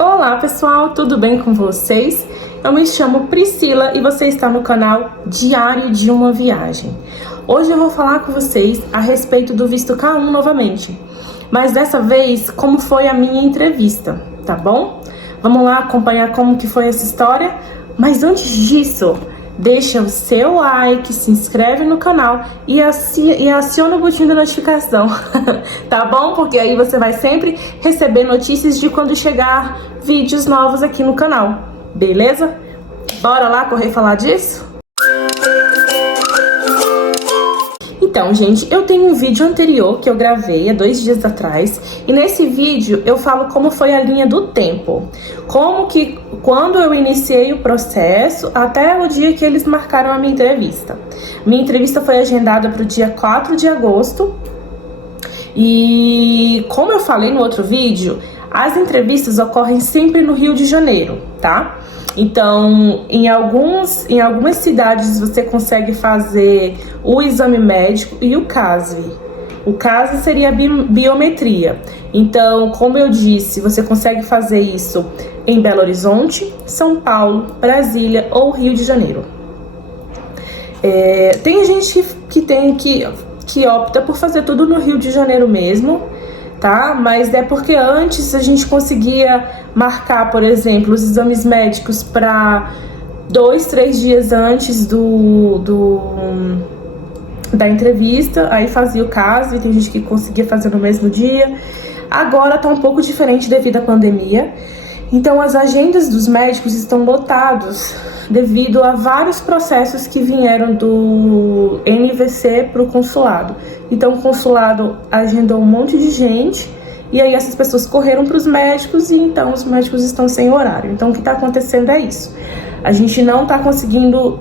Olá pessoal, tudo bem com vocês? Eu me chamo Priscila e você está no canal Diário de uma Viagem. Hoje eu vou falar com vocês a respeito do visto K1 novamente, mas dessa vez como foi a minha entrevista, tá bom? Vamos lá acompanhar como que foi essa história, mas antes disso, deixa o seu like, se inscreve no canal e aciona o botão da notificação, tá bom? Porque aí você vai sempre receber notícias de quando chegar vídeos novos aqui no canal, beleza? Bora lá correr falar disso? Então, gente, eu tenho um vídeo anterior que eu gravei há 2 dias atrás e nesse vídeo eu falo como foi a linha do tempo, como que quando eu iniciei o processo até o dia que eles marcaram a minha entrevista. Minha entrevista foi agendada para o dia 4 de agosto e como eu falei no outro vídeo, as entrevistas ocorrem sempre no Rio de Janeiro, tá? Então, em algumas cidades você consegue fazer o exame médico e o CASV. O CASV seria a biometria. Então, como eu disse, você consegue fazer isso em Belo Horizonte, São Paulo, Brasília ou Rio de Janeiro. Tem gente que opta por fazer tudo no Rio de Janeiro mesmo, tá? Mas é porque antes a gente conseguia marcar, por exemplo, os exames médicos para 2, 3 dias antes da entrevista, aí fazia o caso e tem gente que conseguia fazer no mesmo dia. Agora tá um pouco diferente devido à pandemia, então as agendas dos médicos estão lotados devido a vários processos que vieram do NVC para o consulado. Então o consulado agendou um monte de gente e aí essas pessoas correram para os médicos e então os médicos estão sem horário. Então o que está acontecendo é isso. A gente não está conseguindo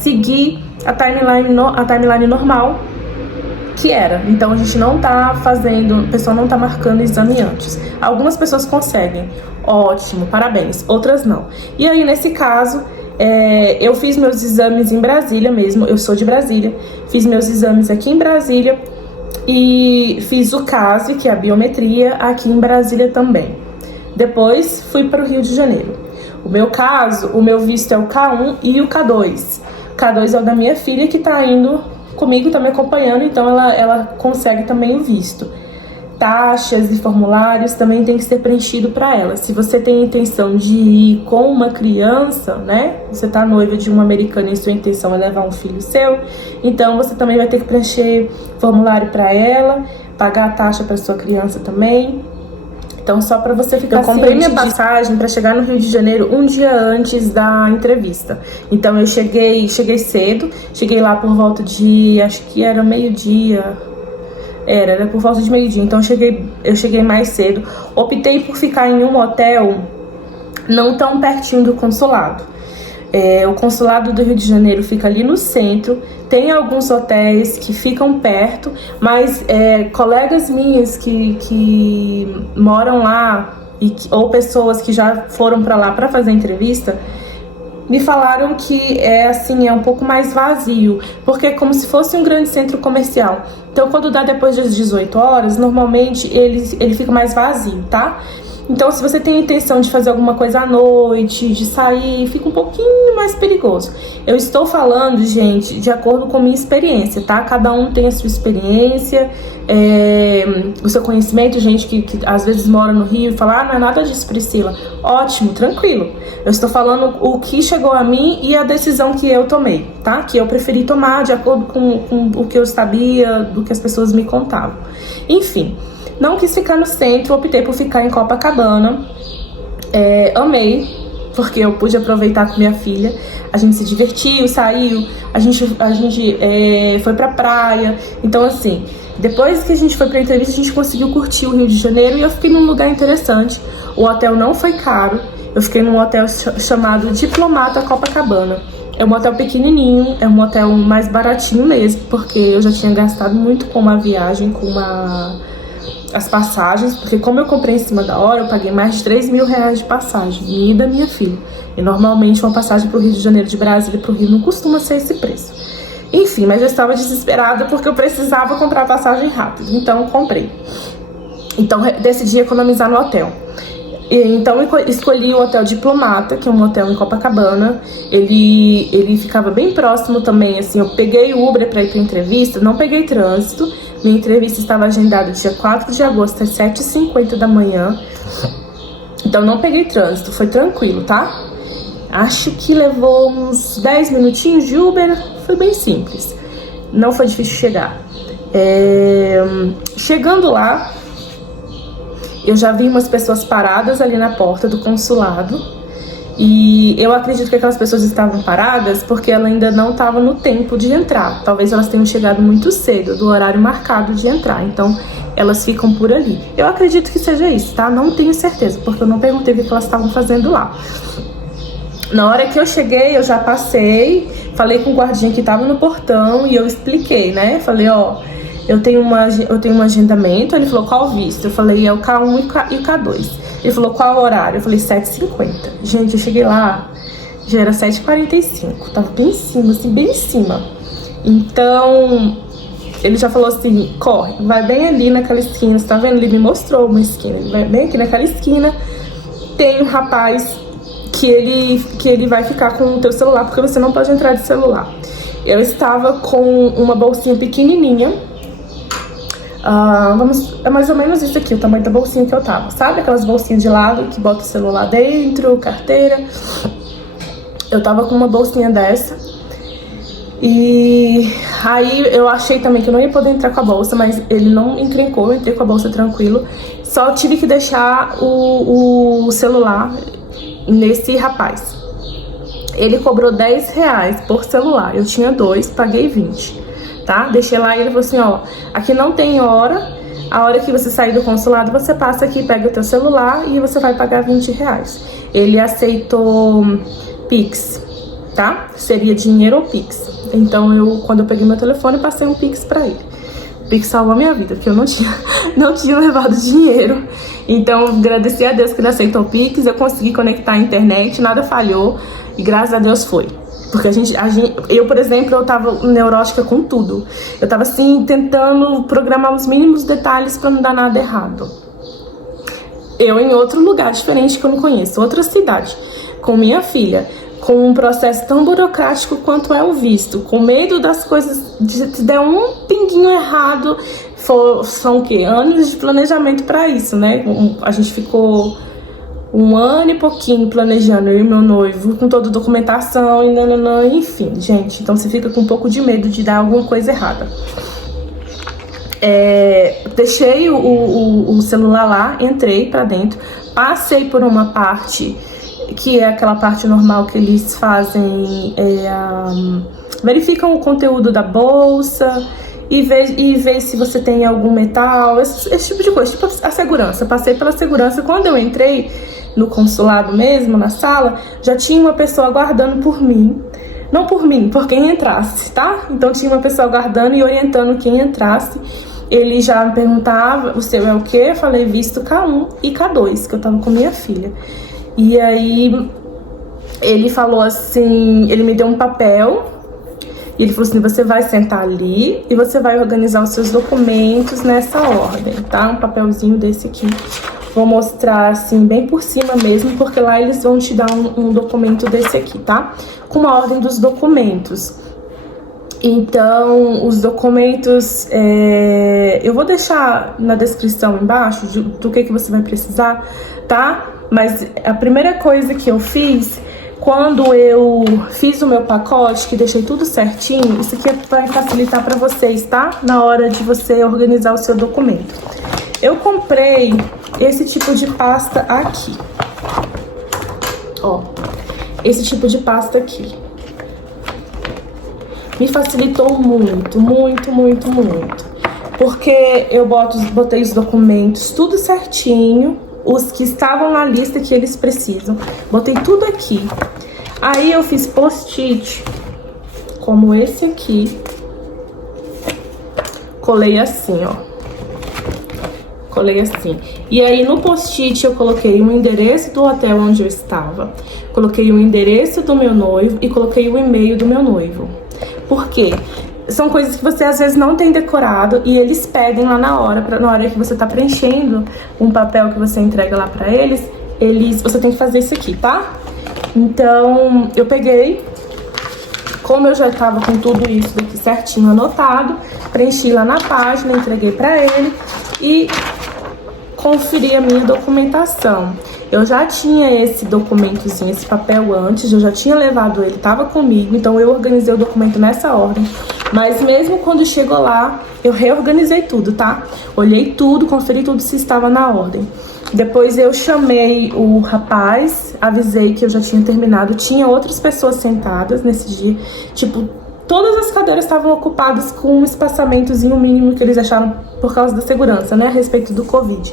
seguir a timeline normal que era. Então a gente não está fazendo, o pessoal não está marcando exame antes. Algumas pessoas conseguem, ótimo, parabéns, outras não. E aí nesse caso, eu fiz meus exames em Brasília mesmo, eu sou de Brasília, fiz meus exames aqui em Brasília e fiz o CASV, que é a biometria, aqui em Brasília também. Depois fui para o Rio de Janeiro. O meu caso, o meu visto é o K1 e o K2. O K2 é o da minha filha que está indo comigo, tá me acompanhando, então ela consegue também o visto. Taxas e formulários também tem que ser preenchido para ela. Se você tem intenção de ir com uma criança, né? Você tá noiva de uma americana e sua intenção é levar um filho seu, então você também vai ter que preencher formulário para ela, pagar a taxa para sua criança também. Então, só para você ficar ciente. Eu comprei minha passagem para chegar no Rio de Janeiro um dia antes da entrevista. Então, eu cheguei cedo, cheguei lá por volta de, acho que era meio-dia. Era por volta de meio-dia, então eu cheguei mais cedo. Optei por ficar em um hotel não tão pertinho do consulado. O consulado do Rio de Janeiro fica ali no centro. Tem alguns hotéis que ficam perto, mas colegas minhas que moram lá ou pessoas que já foram para lá para fazer entrevista me falaram que é um pouco mais vazio, porque é como se fosse um grande centro comercial. Então, quando dá depois das 18 horas, normalmente ele fica mais vazio, tá? Então, se você tem a intenção de fazer alguma coisa à noite, de sair, fica um pouquinho mais perigoso. Eu estou falando, gente, de acordo com a minha experiência, tá? Cada um tem a sua experiência, o seu conhecimento, gente que às vezes mora no Rio e fala, não é nada disso, Priscila. Ótimo, tranquilo. Eu estou falando o que chegou a mim e a decisão que eu tomei, tá? Que eu preferi tomar de acordo com o que eu sabia, do que as pessoas me contavam. Enfim. Não quis ficar no centro, optei por ficar em Copacabana. Amei, porque eu pude aproveitar com minha filha. A gente se divertiu, saiu, a gente foi pra praia. Então, assim, depois que a gente foi pra entrevista, a gente conseguiu curtir o Rio de Janeiro e eu fiquei num lugar interessante. O hotel não foi caro, eu fiquei num hotel chamado Diplomata Copacabana. É um hotel pequenininho, é um hotel mais baratinho mesmo, porque eu já tinha gastado muito com uma viagem, as passagens, porque como eu comprei em cima da hora, eu paguei mais de 3 mil reais de passagem, minha e da minha filha. E normalmente uma passagem pro Rio de Janeiro de Brasília pro Rio não costuma ser esse preço. Enfim, mas eu estava desesperada porque eu precisava comprar passagem rápido, então comprei. Então decidi economizar no hotel. Então eu escolhi o Hotel Diplomata, que é um hotel em Copacabana. Ele ficava bem próximo também, assim, eu peguei o Uber para ir pra entrevista, não peguei trânsito. Minha entrevista estava agendada dia 4 de agosto às 7h50 da manhã. Então não peguei trânsito, foi tranquilo, tá? Acho que levou uns 10 minutinhos de Uber, foi bem simples. Não foi difícil chegar. Chegando lá, eu já vi umas pessoas paradas ali na porta do consulado. E eu acredito que aquelas pessoas estavam paradas porque ela ainda não estava no tempo de entrar. Talvez elas tenham chegado muito cedo, do horário marcado de entrar. Então, elas ficam por ali. Eu acredito que seja isso, tá? Não tenho certeza, porque eu não perguntei o que elas estavam fazendo lá. Na hora que eu cheguei, eu já passei, falei com o guardinha que estava no portão e eu expliquei, né? Falei, ó, eu tenho um agendamento. Ele falou, qual visto? Eu falei, é o K1 e o K2. Ele falou, qual horário? Eu falei, 7h50. Gente, eu cheguei lá, já era 7h45. Tava bem em cima, assim, bem em cima. Então, ele já falou assim, corre, vai bem ali naquela esquina. Você tá vendo? Ele me mostrou uma esquina. Ele vai bem aqui naquela esquina. Tem um rapaz que ele vai ficar com o teu celular, porque você não pode entrar de celular. Eu estava com uma bolsinha pequenininha. É mais ou menos isso aqui, o tamanho da bolsinha que eu tava. Sabe aquelas bolsinhas de lado que bota o celular dentro, carteira? Eu tava com uma bolsinha dessa. E aí eu achei também que eu não ia poder entrar com a bolsa, mas ele não encrencou, eu entrei com a bolsa tranquilo. Só tive que deixar o celular nesse rapaz. Ele cobrou R$10 por celular. Eu tinha 2, paguei 20. Tá? Deixei lá e ele falou assim, ó, aqui não tem hora, a hora que você sair do consulado, você passa aqui, pega o teu celular e você vai pagar R$20. Ele aceitou Pix, tá? Seria dinheiro ou Pix. Então, quando eu peguei meu telefone, passei um Pix pra ele. O Pix salvou a minha vida, porque eu não tinha levado dinheiro. Então, agradeci a Deus que ele aceitou o Pix, eu consegui conectar a internet, nada falhou e graças a Deus foi. Porque eu, por exemplo, eu tava neurótica com tudo. Eu tava assim, tentando programar os mínimos detalhes pra não dar nada errado. Eu em outro lugar diferente que eu não conheço, outra cidade, com minha filha, com um processo tão burocrático quanto é o visto, com medo das coisas, se der um pinguinho errado, são o quê? Anos de planejamento pra isso, né? A gente ficou 1 ano e pouquinho planejando, eu e meu noivo, com toda a documentação e nananã, enfim, gente. Então você fica com um pouco de medo de dar alguma coisa errada. Deixei o celular lá, entrei pra dentro, passei por uma parte que é aquela parte normal que eles fazem, verificam o conteúdo da bolsa e vê se você tem algum metal, esse tipo de coisa, tipo a segurança. Passei pela segurança. Quando eu entrei no consulado mesmo, na sala, já tinha uma pessoa aguardando por mim. Não por mim, por quem entrasse, tá? Então tinha uma pessoa aguardando e orientando quem entrasse. Ele já me perguntava, o seu é o quê? Eu falei, visto K1 e K2, que eu tava com minha filha. E aí, ele falou assim, ele me deu um papel, e ele falou assim, você vai sentar ali e você vai organizar os seus documentos nessa ordem, tá? Um papelzinho desse aqui. Vou mostrar assim, bem por cima mesmo, porque lá eles vão te dar um documento desse aqui, tá? Com a ordem dos documentos. Então, os documentos, eu vou deixar na descrição embaixo do que você vai precisar, tá? Mas a primeira coisa que eu fiz, quando eu fiz o meu pacote, que deixei tudo certinho, isso aqui vai facilitar pra vocês, tá? Na hora de você organizar o seu documento. Eu comprei esse tipo de pasta aqui. Ó, esse tipo de pasta aqui. Me facilitou muito, muito, muito, muito. Porque eu botei os documentos tudo certinho, os que estavam na lista que eles precisam. Botei tudo aqui. Aí eu fiz post-it, como esse aqui. Colei assim, ó. Colei assim. E aí no post-it eu coloquei o endereço do hotel onde eu estava. Coloquei o endereço do meu noivo e coloquei o e-mail do meu noivo. Por quê? São coisas que você às vezes não tem decorado e eles pedem lá na hora que você tá preenchendo um papel que você entrega lá pra eles, você tem que fazer isso aqui, tá? Então, eu peguei, como eu já tava com tudo isso daqui certinho anotado, preenchi lá na página, entreguei pra ele e conferi a minha documentação. Eu já tinha esse documentozinho, esse papel antes, eu já tinha levado ele, tava comigo, então eu organizei o documento nessa ordem. Mas mesmo quando chegou lá, eu reorganizei tudo, tá? Olhei tudo, conferi tudo se estava na ordem. Depois eu chamei o rapaz, avisei que eu já tinha terminado, tinha outras pessoas sentadas nesse dia, tipo, todas as cadeiras estavam ocupadas com um espaçamentozinho mínimo que eles acharam por causa da segurança, né, a respeito do Covid.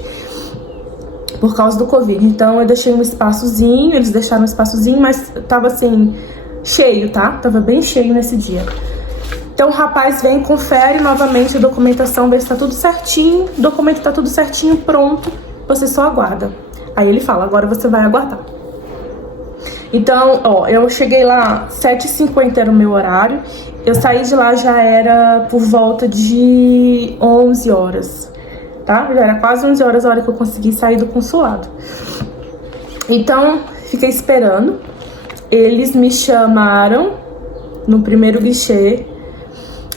Por causa do Covid. Então eu deixei um espaçozinho, eles deixaram um espaçozinho, mas tava assim, cheio, tá? Tava bem cheio nesse dia. Então o rapaz vem, confere novamente a documentação, vê se tá tudo certinho, o documento tá tudo certinho, pronto, você só aguarda. Aí ele fala, agora você vai aguardar. Então, ó, eu cheguei lá, 7h50 era o meu horário, eu saí de lá já era por volta de 11 horas. Tá? Já era quase 11 horas a hora que eu consegui sair do consulado. Então, fiquei esperando. Eles me chamaram no primeiro guichê.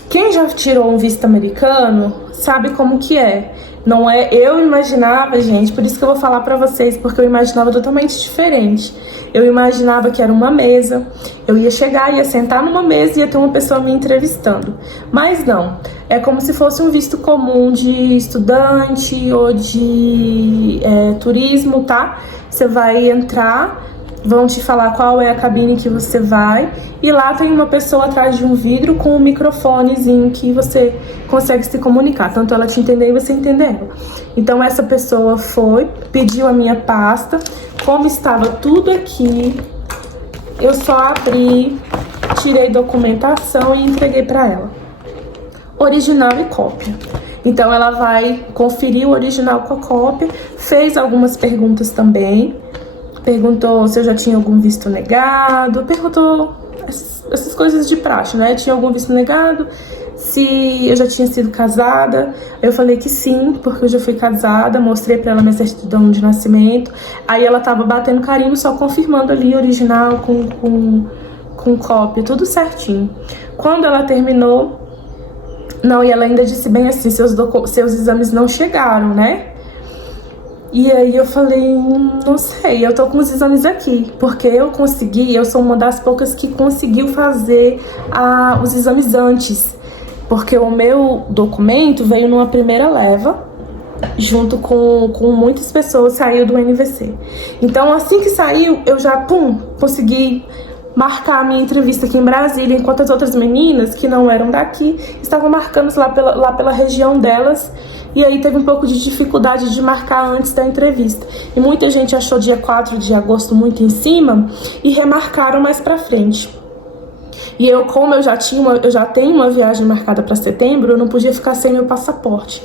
Quem já tirou um visto americano sabe como que é. Não é, eu imaginava, gente, por isso que eu vou falar pra vocês, porque eu imaginava totalmente diferente. Eu imaginava que era uma mesa, eu ia chegar, ia sentar numa mesa e ia ter uma pessoa me entrevistando. Mas não, é como se fosse um visto comum de estudante ou de turismo, tá? Você vai entrar, vão te falar qual é a cabine que você vai, e lá tem uma pessoa atrás de um vidro com um microfonezinho que você consegue se comunicar, tanto ela te entender e você entender ela. Então essa pessoa foi, pediu a minha pasta, como estava tudo aqui, eu só abri, tirei documentação e entreguei para ela. Original e cópia. Então ela vai conferir o original com a cópia, fez algumas perguntas também, perguntou se eu já tinha algum visto negado, perguntou essas coisas de praxe, né? Tinha algum visto negado, se eu já tinha sido casada. Eu falei que sim, porque eu já fui casada, mostrei pra ela minha certidão de nascimento. Aí ela tava batendo carimbo, só confirmando ali original com cópia, tudo certinho. Quando ela terminou, não, e ela ainda disse bem assim, seus exames não chegaram, né? E aí eu falei, não sei, eu tô com os exames aqui, porque eu sou uma das poucas que conseguiu fazer os exames antes, porque o meu documento veio numa primeira leva, junto com muitas pessoas, saiu do NVC. Então assim que saiu, eu já, consegui marcar a minha entrevista aqui em Brasília, enquanto as outras meninas, que não eram daqui, estavam marcando lá pela região delas. E aí teve um pouco de dificuldade de marcar antes da entrevista. E muita gente achou dia 4 de agosto muito em cima e remarcaram mais pra frente. E eu, como eu já tenho uma viagem marcada para setembro, eu não podia ficar sem meu passaporte.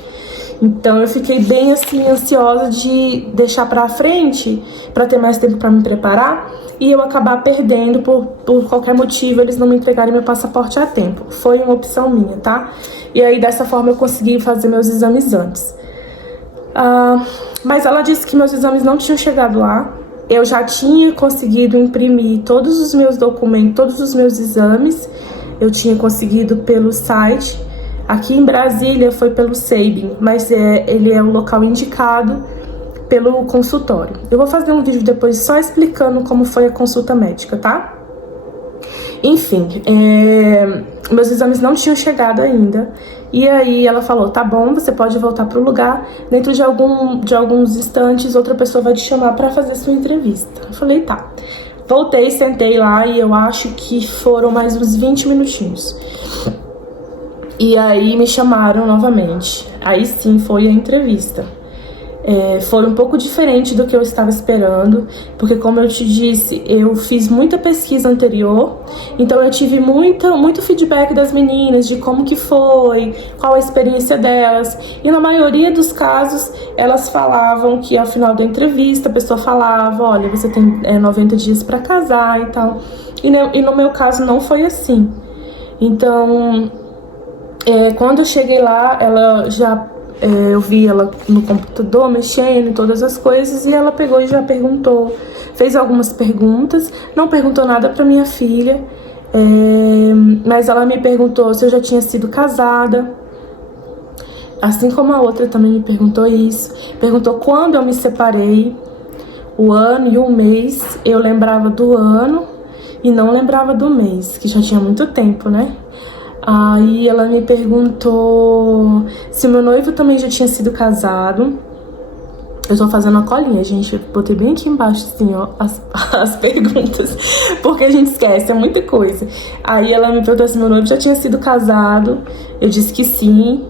Então eu fiquei bem assim ansiosa de deixar pra frente para ter mais tempo para me preparar e eu acabar perdendo por qualquer motivo, eles não me entregarem meu passaporte a tempo. Foi uma opção minha, tá? E aí dessa forma eu consegui fazer meus exames antes. Mas ela disse que meus exames não tinham chegado lá. Eu já tinha conseguido imprimir todos os meus documentos, todos os meus exames. Eu tinha conseguido pelo site. Aqui em Brasília foi pelo Sabin, mas ele é o local indicado pelo consultório. Eu vou fazer um vídeo depois só explicando como foi a consulta médica, tá? Enfim, meus exames não tinham chegado ainda. E aí ela falou, tá bom, você pode voltar pro lugar. Dentro de alguns instantes, outra pessoa vai te chamar pra fazer sua entrevista. Eu falei, tá. Voltei, sentei lá e eu acho que foram mais uns 20 minutinhos. E aí me chamaram novamente. Aí sim foi a entrevista. Foi um pouco diferente do que eu estava esperando, porque como eu te disse, eu fiz muita pesquisa anterior, então eu tive muito feedback das meninas, de como que foi, qual a experiência delas, e na maioria dos casos, elas falavam que ao final da entrevista, a pessoa falava, olha, você tem 90 dias para casar e tal, e no meu caso não foi assim. Então, quando eu cheguei lá, ela já eu vi ela no computador mexendo em todas as coisas, e ela pegou e já perguntou, fez algumas perguntas, não perguntou nada pra minha filha, mas ela me perguntou se eu já tinha sido casada, assim como a outra também me perguntou isso, perguntou quando eu me separei, o ano e o mês. Eu lembrava do ano e não lembrava do mês, que já tinha muito tempo, né? Aí ela me perguntou se meu noivo também já tinha sido casado. Eu tô fazendo a colinha, gente. Eu botei bem aqui embaixo, assim, ó, as perguntas, porque a gente esquece, é muita coisa. Aí ela me perguntou se meu noivo já tinha sido casado. Eu disse que sim.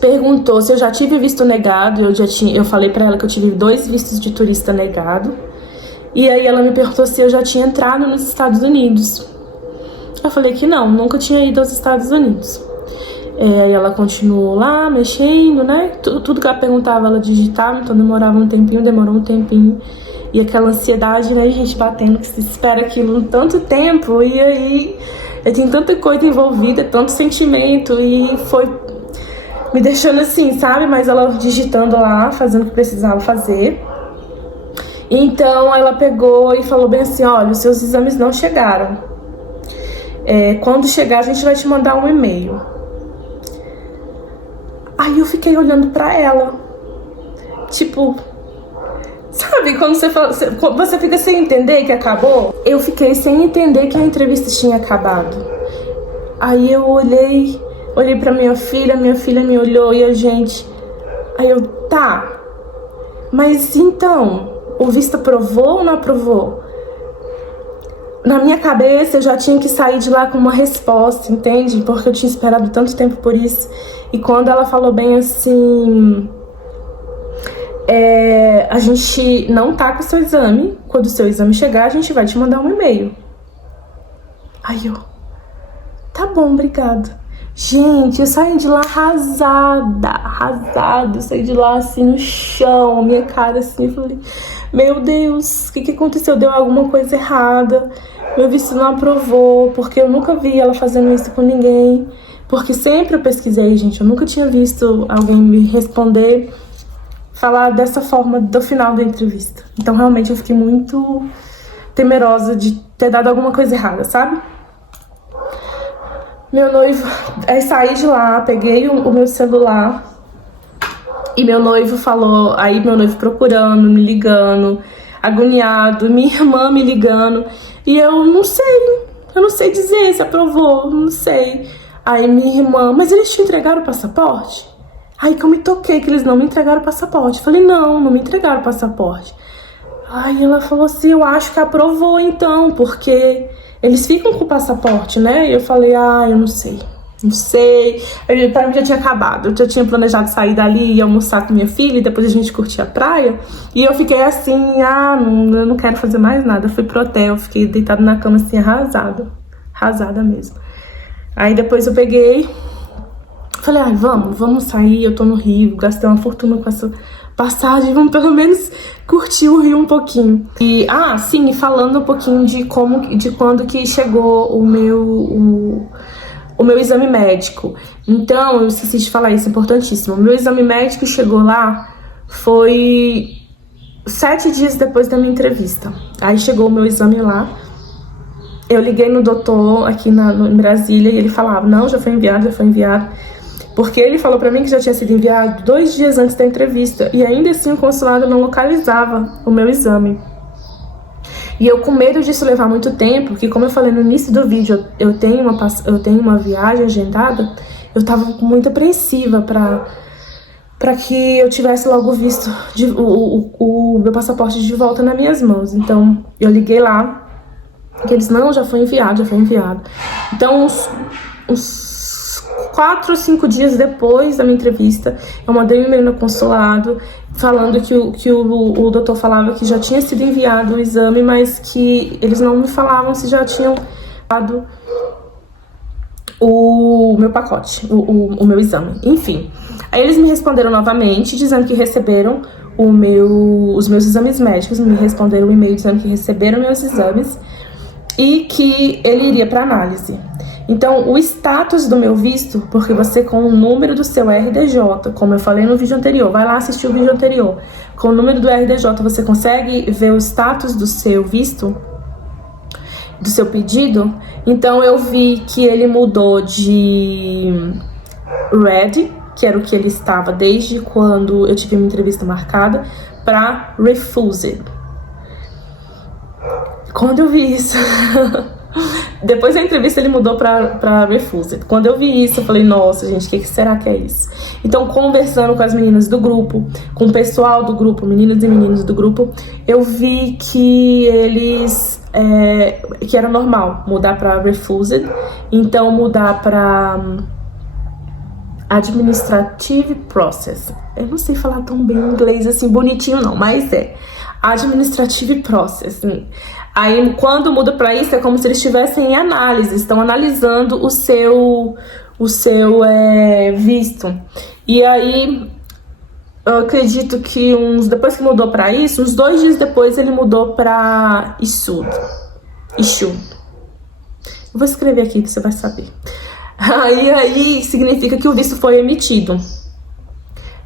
Perguntou se eu já tive visto negado. Eu falei pra ela que eu tive 2 vistos de turista negado. E aí ela me perguntou se eu já tinha entrado nos Estados Unidos. Eu falei que não, nunca tinha ido aos Estados Unidos. Aí ela continuou lá, mexendo, né? Tudo que ela perguntava, ela digitava, então demorou um tempinho. E aquela ansiedade, né, gente, batendo, que se espera aquilo tanto tempo, e aí tem tanta coisa envolvida, tanto sentimento, e foi me deixando assim, sabe? Mas ela digitando lá, fazendo o que precisava fazer. Então ela pegou e falou bem assim, olha, os seus exames não chegaram. Quando chegar, a gente vai te mandar um e-mail. Aí eu fiquei olhando pra ela. Tipo, sabe quando você fica sem entender que acabou? Eu fiquei sem entender que a entrevista tinha acabado. Aí eu olhei pra minha filha me olhou e a gente... Aí eu, tá, mas então, o visto aprovou ou não aprovou? Na minha cabeça, eu já tinha que sair de lá com uma resposta, entende? Porque eu tinha esperado tanto tempo por isso. E quando ela falou bem assim... a gente não tá com o seu exame. Quando o seu exame chegar, a gente vai te mandar um e-mail. Aí eu... Tá bom, obrigado. Gente, eu saí de lá arrasada. Eu saí de lá assim no chão, minha cara assim, eu falei... Meu Deus, o que aconteceu? Deu alguma coisa errada. Meu visto não aprovou, porque eu nunca vi ela fazendo isso com ninguém. Porque sempre eu pesquisei, gente. Eu nunca tinha visto alguém me responder, falar dessa forma do final da entrevista. Então, realmente, eu fiquei muito temerosa de ter dado alguma coisa errada, sabe? Meu noivo... Aí saí de lá, peguei o meu celular... E meu noivo falou, aí meu noivo procurando, me ligando, agoniado, minha irmã me ligando. E eu não sei dizer se aprovou, não sei. Aí minha irmã, mas eles te entregaram o passaporte? Aí que eu me toquei que eles não me entregaram o passaporte. Falei, não me entregaram o passaporte. Aí ela falou assim, eu acho que aprovou então, porque eles ficam com o passaporte, né? E eu falei, eu não sei. Pra mim já tinha acabado. Eu já tinha planejado sair dali e almoçar com minha filha e depois a gente curtir a praia. E eu fiquei assim, eu não quero fazer mais nada. Eu fui pro hotel, fiquei deitada na cama assim, arrasada mesmo. Aí depois eu peguei, falei, vamos sair, eu tô no Rio, gastei uma fortuna com essa passagem, vamos pelo menos curtir o Rio um pouquinho. E, sim, falando um pouquinho de quando que chegou o meu exame médico. Então, eu esqueci de falar isso, é importantíssimo. O meu exame médico chegou lá, foi 7 dias depois da minha entrevista. Aí chegou o meu exame lá. Eu liguei no doutor aqui em Brasília e ele falava, não, já foi enviado. Porque ele falou pra mim que já tinha sido enviado 2 dias antes da entrevista. E ainda assim o consulado não localizava o meu exame. E eu com medo disso levar muito tempo, porque como eu falei no início do vídeo, eu tenho uma viagem agendada, eu tava muito apreensiva pra que eu tivesse logo visto o meu passaporte de volta nas minhas mãos. Então eu liguei lá, que eles, não, já foi enviado. Então uns 4 ou 5 dias depois da minha entrevista, eu mandei um e-mail no consulado, falando que o doutor falava que já tinha sido enviado o exame, mas que eles não me falavam se já tinham dado o meu pacote, o meu exame, enfim. Aí eles me responderam novamente, dizendo que receberam os meus exames médicos, me responderam um e-mail dizendo que receberam meus exames e que ele iria para análise. Então, o status do meu visto, porque você com o número do seu RDJ, como eu falei no vídeo anterior, vai lá assistir o vídeo anterior, com o número do RDJ você consegue ver o status do seu visto, do seu pedido. Então, eu vi que ele mudou de Red, que era o que ele estava desde quando eu tive uma entrevista marcada, para Refused. Quando eu vi isso... Depois da entrevista ele mudou pra Refused. Quando eu vi isso, eu falei, nossa, gente, o que será que é isso? Então, conversando com as meninas do grupo, com o pessoal do grupo, meninas e meninos do grupo, eu vi que eles... que era normal mudar pra Refused. Então, mudar pra Administrative Process. Eu não sei falar tão bem inglês assim, bonitinho não, mas é Administrative Process. Aí, quando muda para isso, é como se eles estivessem em análise, estão analisando o seu visto. E aí, eu acredito que depois que mudou para isso, uns 2 dias depois ele mudou para Issued. Eu vou escrever aqui que você vai saber. Aí significa que o visto foi emitido.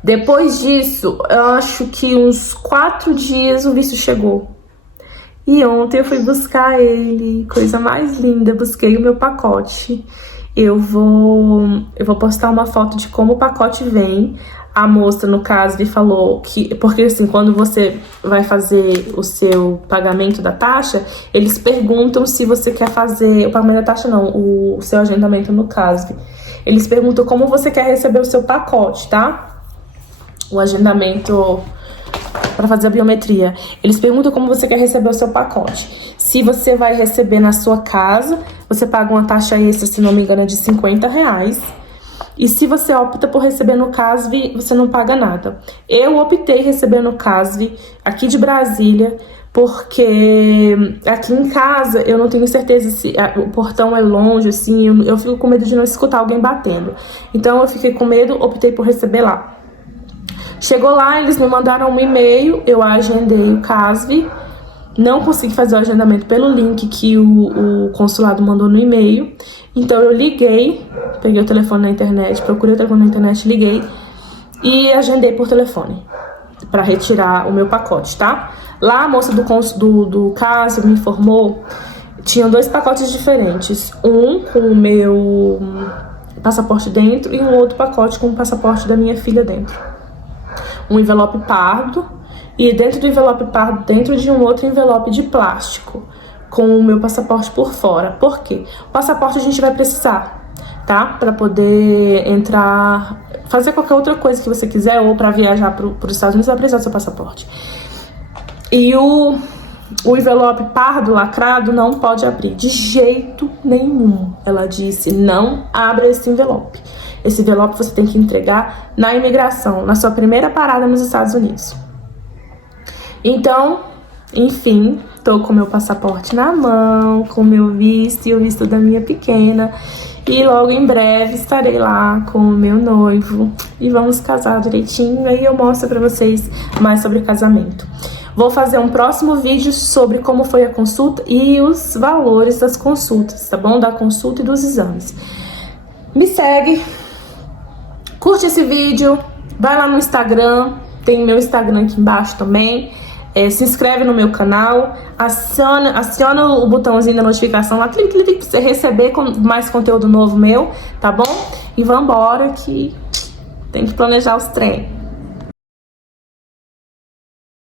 Depois disso, eu acho que uns 4 dias o visto chegou. E ontem eu fui buscar ele, coisa mais linda, busquei o meu pacote. Eu vou postar uma foto de como o pacote vem. A moça, no caso, me falou que... Porque assim, quando você vai fazer o seu pagamento da taxa, eles perguntam se você quer fazer... O pagamento da taxa não, o seu agendamento no caso. Eles perguntam como você quer receber o seu pacote, tá? O agendamento... para fazer a biometria. Eles perguntam como você quer receber o seu pacote. Se você vai receber na sua casa, você paga uma taxa extra, se não me engano, de R$50. E se você opta por receber no CASV, você não paga nada. Eu optei receber no CASV, aqui de Brasília, porque aqui em casa eu não tenho certeza se o portão é longe, assim, eu fico com medo de não escutar alguém batendo. Então eu fiquei com medo, optei por receber lá. Chegou lá, eles me mandaram um e-mail, eu agendei o CASV, não consegui fazer o agendamento pelo link que o consulado mandou no e-mail, então eu liguei, peguei o telefone na internet, procurei o telefone na internet, liguei e agendei por telefone para retirar o meu pacote, tá? Lá a moça do CASV me informou, tinham 2 pacotes diferentes, um com o meu passaporte dentro e um outro pacote com o passaporte da minha filha dentro. Um envelope pardo e dentro do envelope pardo, dentro de um outro envelope de plástico com o meu passaporte por fora. Por quê? O passaporte a gente vai precisar, tá? Para poder entrar, fazer qualquer outra coisa que você quiser ou para viajar para os Estados Unidos, você vai precisar do seu passaporte. E o envelope pardo lacrado não pode abrir de jeito nenhum. Ela disse, não abra esse envelope. Esse envelope você tem que entregar na imigração, na sua primeira parada nos Estados Unidos. Então, enfim, tô com meu passaporte na mão, com meu visto e o visto da minha pequena. E logo em breve estarei lá com o meu noivo e vamos casar direitinho. Aí eu mostro pra vocês mais sobre o casamento. Vou fazer um próximo vídeo sobre como foi a consulta e os valores das consultas, tá bom? Da consulta e dos exames. Me segue. Curte esse vídeo, vai lá no Instagram, tem meu Instagram aqui embaixo também, se inscreve no meu canal, aciona o botãozinho da notificação lá, clique pra você receber mais conteúdo novo meu, tá bom? E vambora que tem que planejar os treinos.